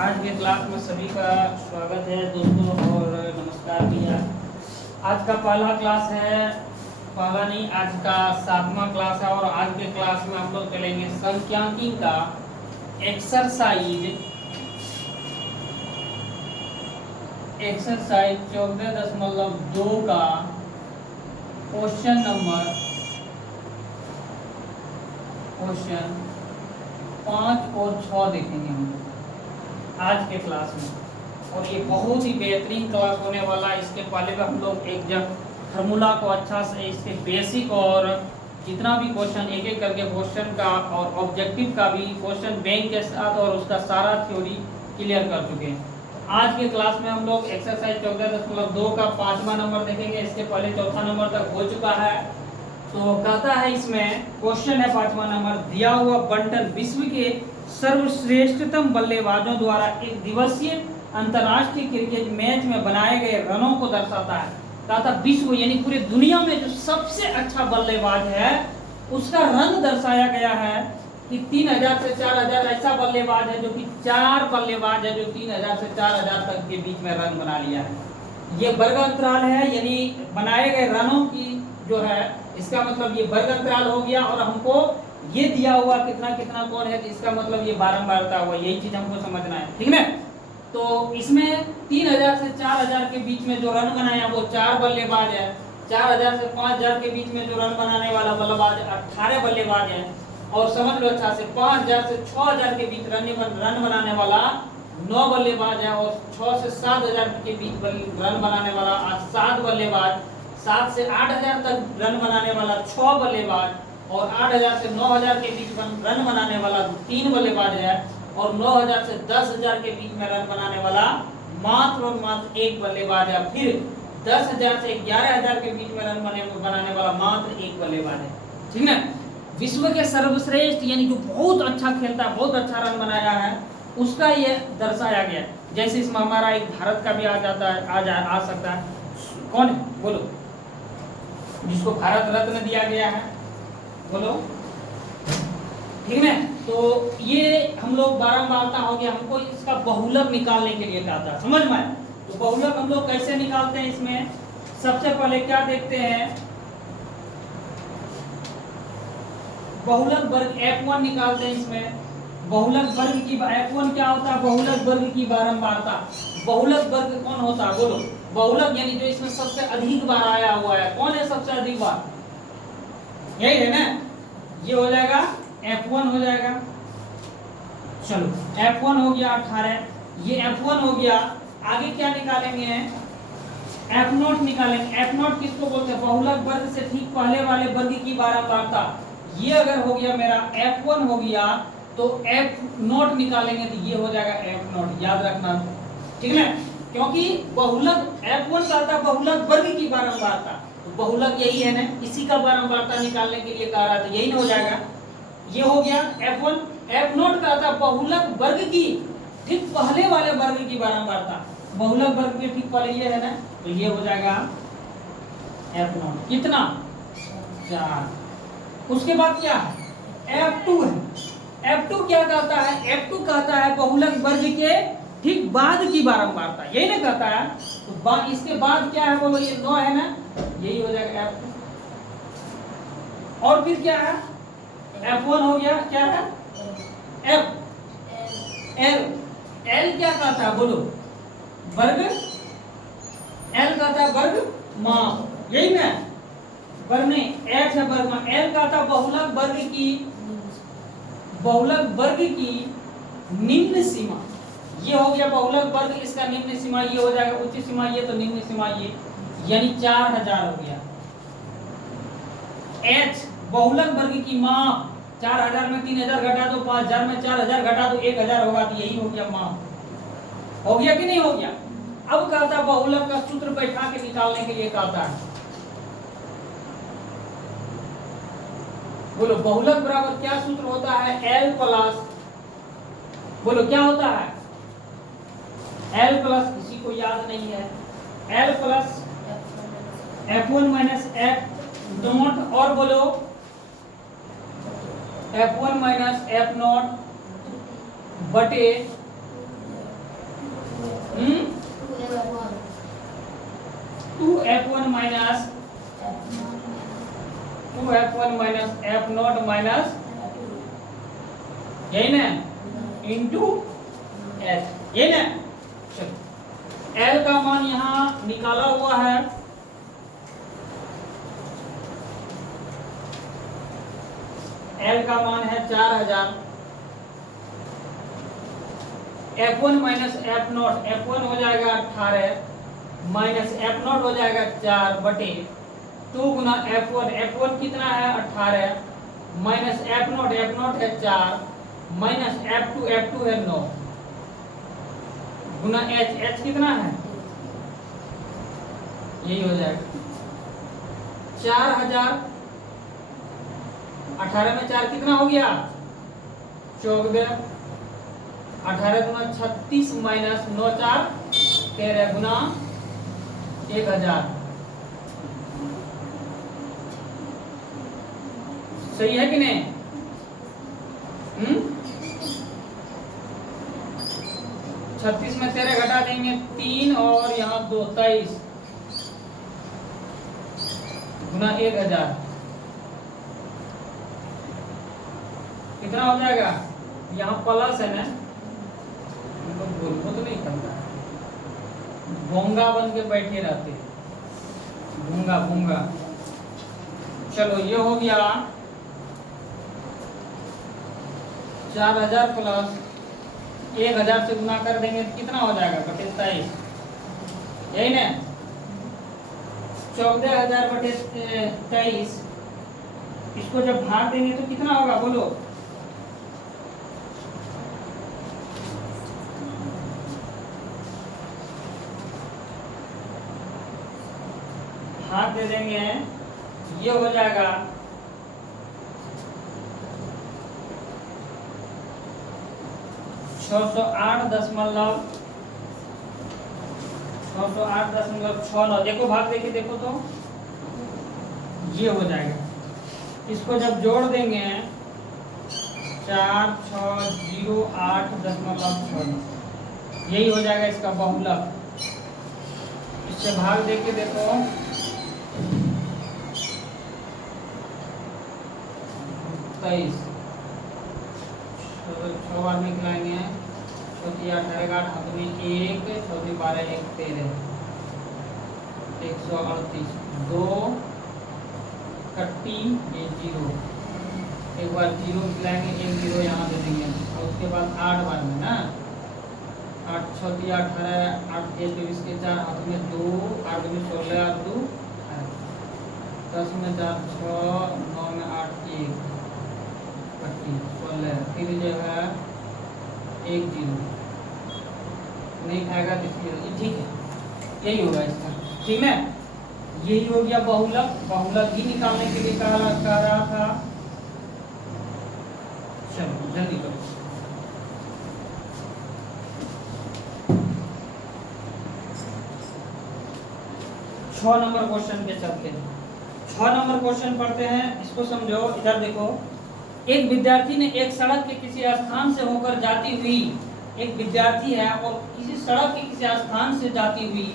आज के क्लास में सभी का स्वागत है दोस्तों और नमस्कार भैया। आज का पहला क्लास है, पहला नहीं आज का 7वां क्लास है और आज के क्लास में हम लोग चलेंगे सांख्यिकी का एक्सरसाइज 14.2 का क्वेश्चन 5 और 6 देखेंगे हम लोग आज के क्लास में। और ये बहुत ही बेहतरीन क्लास होने वाला है। इसके पहले भी हम लोग एक जब फार्मूला को अच्छा से इसके बेसिक और जितना भी क्वेश्चन एक एक करके क्वेश्चन का और ऑब्जेक्टिव का भी क्वेश्चन बैंक के साथ और उसका सारा थ्योरी क्लियर कर चुके हैं। आज के क्लास में हम लोग एक्सरसाइज 14.2 का 5वां नंबर देखेंगे। इसके पहले चौथा नंबर तक हो चुका है। तो कहता है इसमें क्वेश्चन है 5वां नंबर, दिया हुआ बंटन विश्व के सर्वश्रेष्ठतम बल्लेबाजों द्वारा एक दिवसीय अंतर्राष्ट्रीय क्रिकेट मैच में बनाए गए रनों को दर्शाता है। कहता विश्व यानी पूरी दुनिया में जो सबसे अच्छा बल्लेबाज है उसका रन दर्शाया गया है कि 3000 से 4000 ऐसा बल्लेबाज है जो कि 4 बल्लेबाज है जो 3000 से 4000 तक के बीच में रन बना लिया है। ये वर्ग अंतराल है, यानी बनाए गए रनों की जो है इसका मतलब ये वर्ग अंतराल हो गया। और हमको ये दिया हुआ कितना कितना कौन है, इसका मतलब ये बारंबारता हुआ, यही चीज हमको समझना है, ठीक है। तो इसमें 3000 से 4000 के बीच में जो रन बनाया वो 4 बल्लेबाज है। 4000 से 5000 के बीच में जो रन बनाने वाला बल्लेबाज 18 बल्लेबाज है। और समझ लो अच्छा से 5000 से 6000 के बीच रन बनाने वाला 9 बल्लेबाज है। और 6 से 7000 के बीच रन बनाने वाला 7 बल्लेबाज। 7 से 8000 तक रन बनाने वाला 6 बल्लेबाज। और 8000 से 9000 के बीच रन बनाने वाला 3 बल्लेबाज है। और 9000 से 10000 के बीच में रन बनाने वाला मात्र और मात्र 1 बल्लेबाज है। फिर 10000 से 11000 के बीच में रन बनाने वाला मात्र 1 बल्लेबाज है, ठीक है। विश्व के सर्वश्रेष्ठ यानी जो बहुत अच्छा खेलता है, बहुत अच्छा रन बनाया है, उसका ये दर्शाया गया। जैसे इसमें हमारा एक भारत का भी आ जाता है, आ सकता है। कौन है बोलो, जिसको भारत रत्न दिया गया है, बोलो, ठीक है। तो ये हम लोग बारंबारता हो गया, हमको इसका बहुलक निकालने के लिए कहा था, समझ में। तो बहुलक हम लोग कैसे निकालते हैं, इसमें सबसे पहले क्या देखते हैं, बहुलक वर्ग F1 निकालते हैं। इसमें बहुलक वर्ग की F1 क्या होता है, बहुलक वर्ग की बारंबारता। बहुलक वर्ग कौन होता है बोलो, बहुलक यानी जो इसमें सबसे अधिक बार आया हुआ है, कौन है सबसे अधिक बार, यही है ना। ये हो जाएगा F1 हो जाएगा। चलो F1 हो गया 18, ये F1 हो गया। आगे क्या निकालेंगे, F0 निकालेंगे। F0 किसको बोलते हैं, बहुलक वर्ग से ठीक पहले वाले वर्ग की बारंबारता। ये अगर हो गया मेरा F1 हो गया तो F0 निकालेंगे तो ये हो जाएगा F0, याद रखना, ठीक है। क्योंकि बहुलक F1 का था बहुलक वर्ग की बारंबारता, तो बहुलक यही है ना, इसी का बारंबारता निकालने के लिए कह रहा था, यही ना हो जाएगा। ये हो गया F1। F0 का था बहुलक वर्ग की ठीक पहले वाले वर्ग की बारंबारता, बहुलक वर्ग के ठीक पहले ये है ना, तो ये हो जाएगा F0। कितना 4। उसके बाद क्या है, F2 है। F2 क्या कहता है, F2 कहता है बहुलक वर्ग के ठीक बाद की बारंबारता, यही ना कहता है। तो इसके बाद क्या है बोलो, ये 9 है ना, यही हो जाएगा F2। और फिर क्या है, F1 हो गया, क्या है F L क्या कहता है बोलो, वर्ग। L कहता है वर्ग माप, यही ना, वर्ग नहीं, H है वर्ग माप। L कहता बहुलक वर्ग की निम्न सीमा। ये हो गया बहुलक वर्ग, इसका निम्न सीमा ये हो जाएगा, उच्च सीमा ये, तो निम्न सीमा ये, यानी 4000 हो गया। H बहुलक वर्ग की माप, 4000 में 3000 घटा दो, 5000 में 4000 घटा दो, 1000 होगा, तो यही हो गया माप। हो गया कि नहीं हो गया। अब कहता बहुलक का सूत्र बैठा के निकालने के लिए कहता है, बोलो बहुलक बराबर क्या सूत्र होता है, L प्लस, बोलो क्या होता है, L प्लस, किसी को याद नहीं है, L plus F1 minus F0, और बोलो F1 माइनस F0 बटे 2f1 माइनस f0 माइनस यही ना इंटू एच, यही ना। चलो एल का मान यहाँ निकाला हुआ है, एल का मान है 4000। f1 माइनस f0, f1 हो जाएगा 18 माइनस f0 हो जाएगा 4 बटे 2 गुना f1, f1 कितना है 18 माइनस f0, f0 है 4 माइनस f2, f2 है 9 गुना h, h कितना है, यही हो जाएगा 4000। 18 में 4 कितना हो गया 14, 18 गुना 36 माइनस 9 4 13 गुना 1000। सही है कि नहीं? 36 में 13 घटा देंगे 3 और यहाँ 2 23 गुना 1000 कितना हो जाएगा? यहाँ प्लस है ना, बोलबो तो नहीं करता, भोंगा बन के बैठे रहते, भूंगा भूंगा। चलो ये हो गया 4000 प्लस 1000 से गुना कर देंगे तो कितना हो जाएगा बटे 23, यही ना। 14000 बटे 23, इसको जब भाग देंगे तो कितना होगा बोलो? भाग दे देंगे, ये हो जाएगा 608.69। देखो भाग देके देखो तो ये हो जाएगा। इसको जब जोड़ देंगे 4608.69, यही हो जाएगा इसका बहुलक। इससे भाग देके देखो 23, 6 बार निकलाएंगे, 4 18 8 हाथ में 1, 4 12 1 13, 138 2 कट्टी ये 0, एक बार 0 निकलाएंगे, 1 0 यहाँ दे देंगे और उसके बाद 8 बार में ना 8 6 18 8 24 के 4 हाथ में 2, 8 में 16 2 10 में 4 6 9 में 8 1 16, फिर जो है 1 0 नहीं खाएगा तो ठीक है, यही होगा इसका, ठीक है। यही हो गया बहुलक। बहुलक ही निकालने के लिए कह रहा था। चलो जल्दी करो। छह नंबर क्वेश्चन पे चलते हैं। 6 नंबर क्वेश्चन पढ़ते हैं, इसको समझो। इधर देखो, एक विद्यार्थी ने एक सड़क के किसी स्थान से होकर जाती हुई, एक विद्यार्थी है और किसी सड़क के किसी स्थान से जाती हुई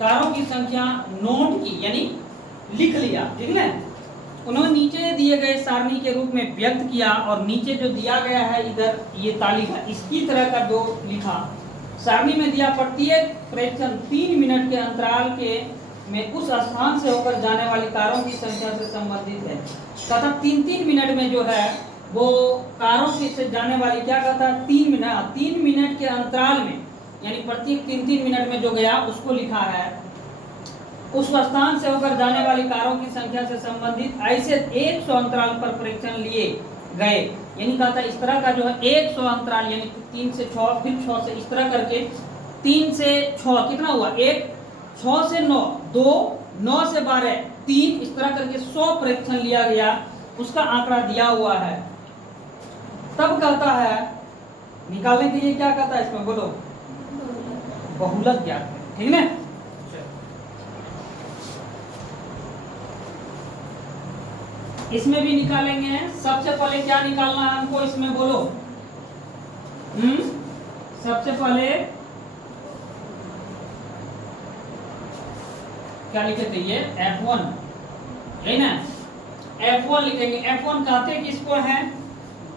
कारों की संख्या नोट की, यानी लिख लिया, ठीक है। उन्होंने नीचे दिए गए सारणी के रूप में व्यक्त किया और नीचे जो दिया गया है इधर ये तालिका, इसकी तरह का जो लिखा सारणी में दिया, प्रत्येक फ्रैक्शन 3 मिनट के अंतराल के में उस स्थान से होकर जाने वाली कारों की संख्या से संबंधित है। तथा 3-3 मिनट में जो है वो कारों से जाने वाली क्या कहता है 3 मिनट के अंतराल में, यानी प्रत्येक 3-3 मिनट में जो गया उसको लिखा है। उस स्थान से होकर जाने वाली कारों की संख्या से संबंधित ऐसे 100 अंतराल पर परीक्षण लिए गए, यानी कहता है इस तरह का जो है 100 अंतराल, यानी 3 से 6 फिर 6 से, इस तरह करके 3 से 6 कितना हुआ 1, 6 से 9 2, 9 से 12 3, इस तरह करके 100 परीक्षण लिया गया, उसका आंकड़ा दिया हुआ है। तब कहता है निकालने के लिए क्या कहता है इसमें बोलो, बहुलक ज्ञात है, ठीक है। इसमें भी निकालेंगे। सबसे पहले क्या निकालना है हमको इसमें बोलो, सबसे पहले क्या लिखे थे ये F1, यही ना, F1 लिखेंगे। F1 कहते किसको है,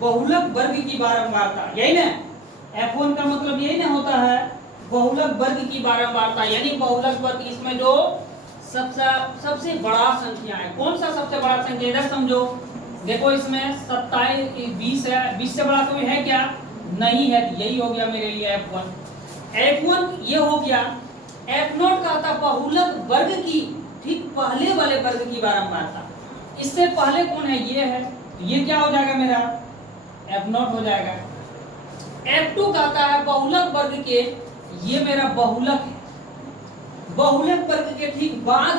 बहुलक वर्ग की बारंबारता, यही ना। F1 का मतलब यही ना होता है बहुलक वर्ग की बारंबारता, यानी बहुलक वर्ग इसमें जो सबसे बड़ा संख्या है। कौन सा सबसे बड़ा संख्या, इधर समझो, देखो इसमें 27 20 है, 20 से बड़ा कोई है क्या, नहीं है, यही हो गया मेरे लिए F1। F1 ये हो गया। F0 कहता बहुलक वर्ग की ठीक पहले वाले वर्ग की बारंबारता, इससे पहले कौन है, ये है, ये क्या हो जाएगा मेरा F0 हो जाएगा। F2 कहता है बहुलक वर्ग के, ये मेरा बहुलक है, बहुलक वर्ग के ठीक बाद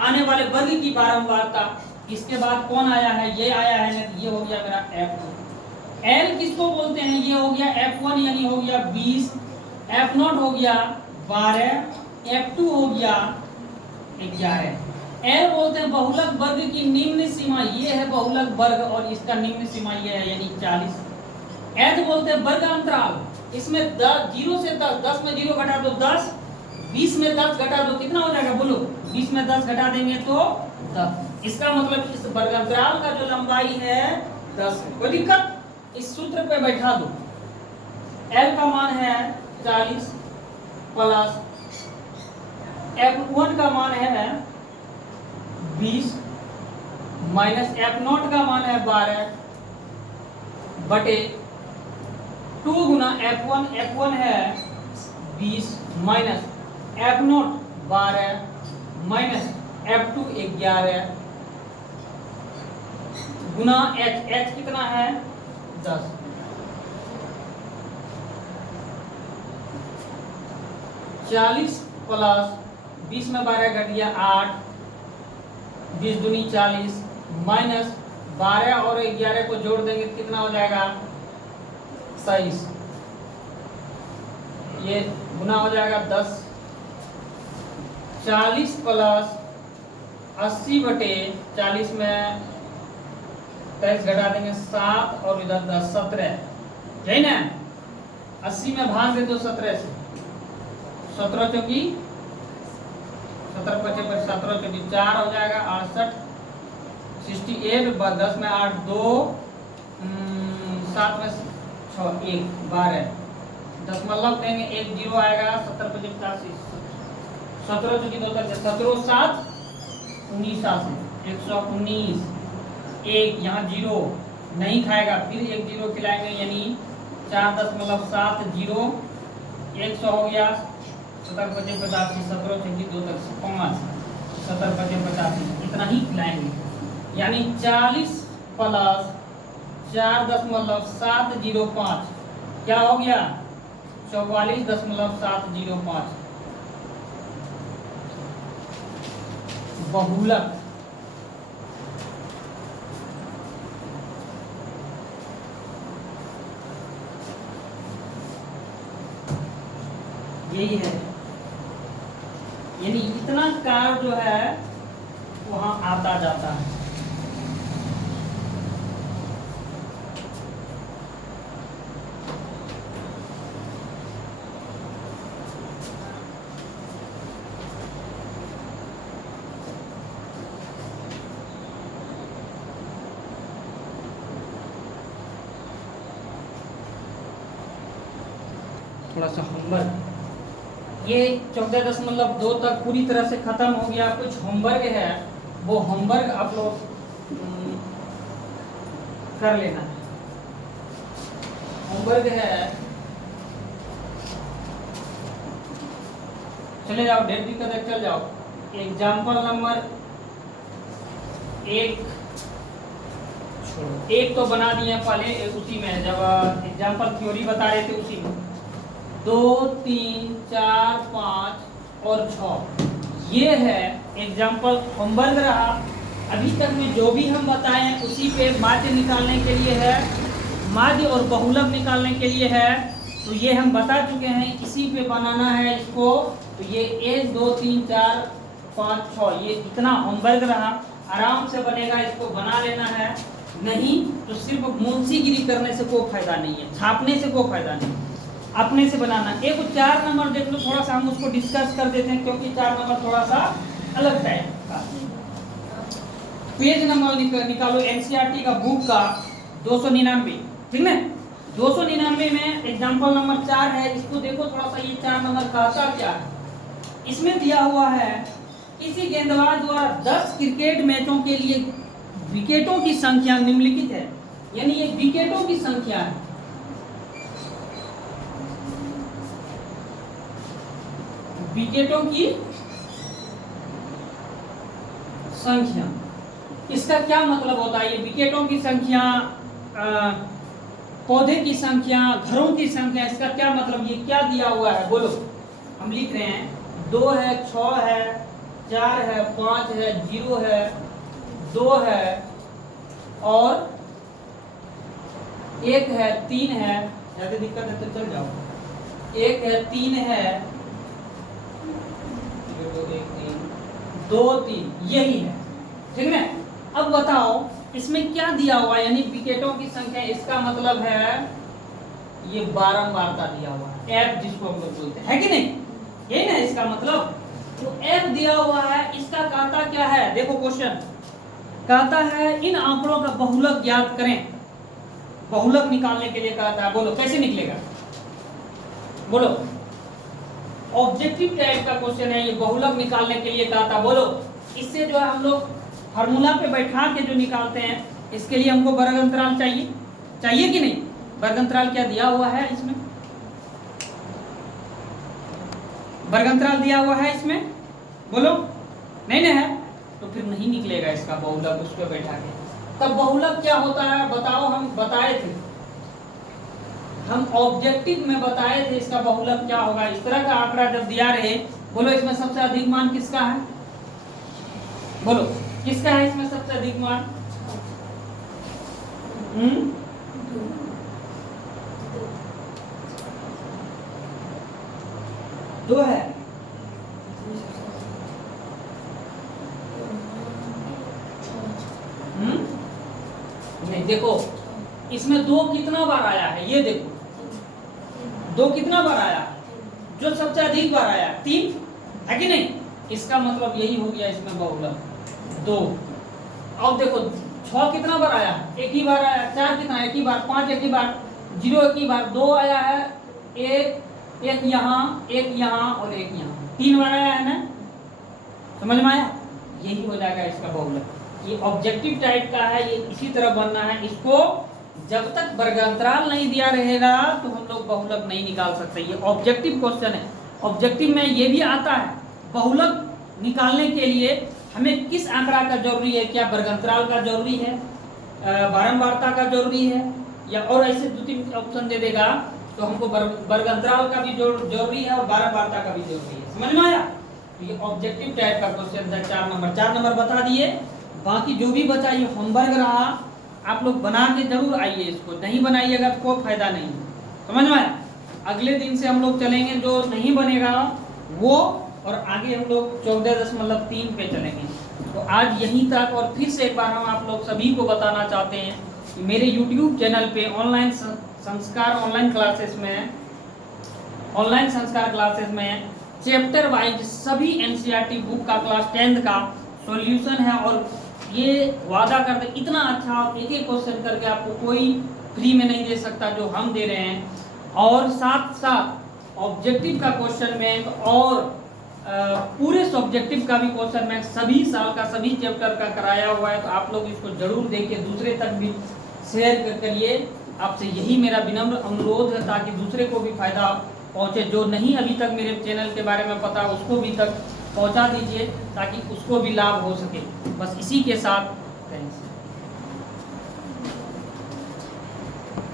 आने वाले वर्ग की बारंबारता, इसके बाद कौन आया है, ये आया है, ये हो गया मेरा F2। L किसको बोलते हैं, ये हो गया F1 यानी हो गया 20, F0 हो गया 12, F2 हो गया 11। L बोलते हैं बहुलक वर्ग की निम्न सीमा, ये है बहुलक वर्ग और इसका निम्न सीमा ये है यानी 40। H बोलते हैं वर्ग अंतराल, इसमें 0 से 10 में 0 घटा दो 10, 20 में 10 घटा दो, कितना हो जाएगा बोलो, 20 में 10 घटा देंगे तो 10। इसका मतलब इस वर्ग अंतराल का जो लंबाई है 10 है। कोई दिक्कत, इस सूत्र पे बैठा दो। L का मान है 40 प्लस F1 का मान है 20 माइनस F0 का मान है 12 बटे 2 गुना F1, F1 है 20 माइनस F0 12 माइनस F2 11 गुना H, H कितना है 10। चालीस प्लस 20 में 12 घट गया 8, 20 दूनी 40 माइनस 12 और 11 को जोड़ देंगे कितना हो जाएगा 27, ये गुना हो जाएगा 10। 40 प्लस 80 बटे 40 में 23 घटा देंगे 7 और इधर 10 17, यही ना। 80 में भाग दे दो 17 से, 17 चौकी 17 पचे 17 चौकी 4 हो जाएगा 68, 68 10 में 8 2, 7 में 6 1 12, दशमलव देंगे 1 0 आएगा 70 पचे 85, 17 चौकी 2 17 7 19 119, एक यहाँ 0 नहीं खाएगा, फिर एक 0 खिलाएंगे यानी 4.7 100 हो गया 70 पचे 85, 17 चौकी 2 5, 70 पचे 85, इतना ही खिलाएंगे यानी 40 प्लस 4.705 क्या हो गया 44.705 बहुलक। यही है, यानी इतना कार्य जो है वहां आता जाता है। थोड़ा सा होमवर्क, ये 14.2 तक पूरी तरह से खत्म हो गया। कुछ होमवर्क है, वो होमवर्क आप लोग कर लेना है। होमवर्क है, चले जाओ, डेट भी कर चल जाओ। एग्जाम्पल नंबर 1 एक तो बना दिए पहले, उसी में जब एग्जाम्पल थ्योरी बता रहे थे उसी में 2 3 4 5 और 6, ये है एग्जाम्पल होमवर्क रहा। अभी तक में जो भी हम बताए हैं उसी पे माध्य निकालने के लिए है, माध्य और बहुलक निकालने के लिए है, तो ये हम बता चुके हैं, इसी पे बनाना है इसको। तो ये 1 2 3 4 5 6 ये इतना होमवर्क रहा, आराम से बनेगा, इसको बना लेना है। नहीं तो सिर्फ मुंशीगिरी करने से कोई फायदा नहीं है, छापने से कोई फायदा नहीं। अपने से बनाना। एक 4 नंबर देख लो, थोड़ा सा हम उसको डिस्कस कर देते हैं क्योंकि 4 नंबर थोड़ा सा अलग टाइप का। पेज नंबर निकालो एनसीईआरटी का बुक का 299, ठीक है। 299 में एग्जाम्पल नंबर 4 है, इसको देखो थोड़ा सा, ये 4 नंबर कहता क्या है। इसमें दिया हुआ है किसी गेंदबाज द्वारा 10 क्रिकेट मैचों के लिए विकेटों की संख्या निम्नलिखित है, यानी ये विकेटों की संख्या है। विकेटों की संख्या, इसका क्या मतलब होता है? ये विकेटों की संख्या, पौधे की संख्या, घरों की संख्या, इसका क्या मतलब? ये क्या दिया हुआ है बोलो। हम लिख रहे हैं 2 है, 6 है, 4 है, 5 है, 0 है, 2 है और 1 है, 3 है। ज्यादा दिक्कत है तो चल जाओ। 1 है, 3 है, 2 3, यही है, ठीक है। अब बताओ इसमें क्या दिया हुआ है, यानी विकेटों की संख्या, इसका मतलब है ये बारंबारता दिया हुआ है, एफ जिसको हम लोग बोलते हैं, है कि नहीं? यही ना इसका मतलब। तो एफ दिया हुआ है, इसका कहता क्या है? देखो क्वेश्चन कहता है इन आंकड़ों का बहुलक ज्ञात करें। बहुलक निकालने के लिए कहता है, बोलो कैसे निकलेगा? बोलो, ऑब्जेक्टिव टाइप का क्वेश्चन है ये, बहुलक निकालने के लिए कहता, बोलो। इससे जो है हम लोग फार्मूला पे बैठा के जो निकालते हैं, इसके लिए हमको वर्ग अंतराल चाहिए, चाहिए कि नहीं? वर्ग अंतराल क्या दिया हुआ है इसमें? वर्ग अंतराल दिया हुआ है इसमें, बोलो। नहीं ना है तो फिर नहीं निकलेगा इसका बहुलक उस पर बैठा के। तब बहुलक क्या होता है बताओ? हम बताए थे, हम ऑब्जेक्टिव में बताए थे इसका बहुलक क्या होगा। इस तरह का आंकड़ा जब दिया रहे, बोलो इसमें सबसे अधिक मान किसका है? बोलो किसका है इसमें सबसे अधिक मान? 2 है। नहीं, देखो इसमें 2 कितना बार आया है, ये देखो 2 कितना बार आया, जो सबसे अधिक बार आया 3, है कि नहीं? इसका मतलब यही हो गया इसमें बहुलक 2। अब देखो 6 कितना बार आया? एक ही बार आया। 4 कितना? एक ही बार। 5 एक ही बार। 0 एक ही बार। 2 आया है, एक यहाँ, एक यहाँ और एक यहाँ, 3 बार आया है ना? समझ में आया? यही हो जाएगा इसका बहुलक। ये ऑब्जेक्टिव टाइप का है, ये इसी तरह बनना है। इसको जब तक वर्गांतराल नहीं दिया रहेगा तो हम लोग बहुलक नहीं निकाल सकते। ये ऑब्जेक्टिव क्वेश्चन है। ऑब्जेक्टिव में ये भी आता है, बहुलक निकालने के लिए हमें किस आंकड़ा का जरूरी है? क्या वर्गांतराल का जरूरी है, बारंबारता का जरूरी है, या और ऐसे 2-3 ऑप्शन दे देगा तो हमको वर्गांतराल का भी जरूरी है और बारंबारता का भी जरूरी है। समझ में आया? तो ये ऑब्जेक्टिव टाइप का क्वेश्चन था। 4 नंबर बता दिए। बाकी जो भी बचा ये होमवर्क रहा, आप लोग बना के जरूर आइए। इसको नहीं बनाइएगा तो कोई फायदा नहीं है। समझ में आया? अगले दिन से हम लोग चलेंगे, जो नहीं बनेगा वो, और आगे हम लोग 14.3 पे चलेंगे। तो आज यहीं तक। और फिर से एक बार हम आप लोग सभी को बताना चाहते हैं कि मेरे YouTube चैनल पे ऑनलाइन संस्कार ऑनलाइन संस्कार क्लासेस में चैप्टर वाइज सभी एनसीईआरटी बुक का क्लास 10th का सॉल्यूशन है। और ये वादा करते इतना अच्छा, एक एक क्वेश्चन करके आपको कोई फ्री में नहीं दे सकता जो हम दे रहे हैं। और साथ साथ ऑब्जेक्टिव का क्वेश्चन बैंक और पूरे सब्जेक्टिव का भी क्वेश्चन बैंक सभी साल का सभी चैप्टर का कराया हुआ है। तो आप लोग इसको जरूर देखिए, दूसरे तक भी शेयर करिए। आपसे यही मेरा विनम्र अनुरोध है ताकि दूसरे को भी फायदा पहुंचे। जो नहीं अभी तक मेरे चैनल के बारे में पता उसको भी तक पहुंचा दीजिए ताकि उसको भी लाभ हो सके। बस इसी के साथ थैंक्स।